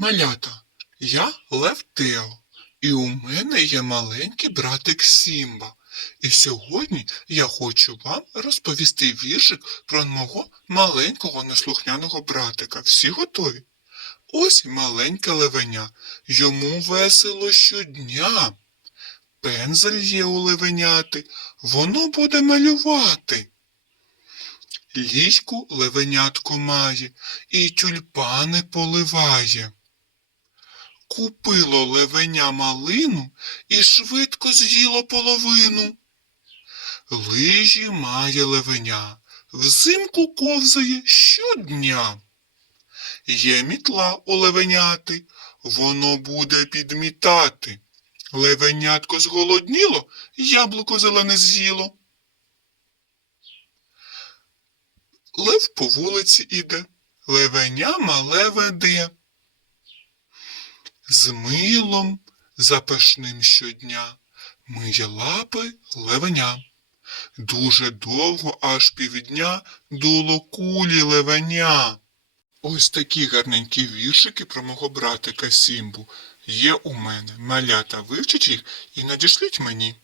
малята! Я Лев Тео, і у мене є маленький братик Сімба. І сьогодні я хочу вам розповісти віршик про мого маленького неслухняного братика. Всі готові? Ось маленьке левеня, йому весело щодня. Пензель є у левеняти, воно буде малювати. Ліську левенятко має і тюльпани поливає. Купило левеня малину і швидко з'їло половину. Лижі має левеня, взимку ковзає щодня. Є мітла у левеняти, воно буде підмітати. Левенятко зголодніло, яблуко зелене з'їло. Лев по вулиці іде, левеня мале веде. З милом запашним щодня миє лапи левеня. Дуже довго, аж півдня, дуло кулі левеня. Ось такі гарненькі віршики про мого братика Сімбу є у мене. Малята, вивчіть їх і надішліть мені.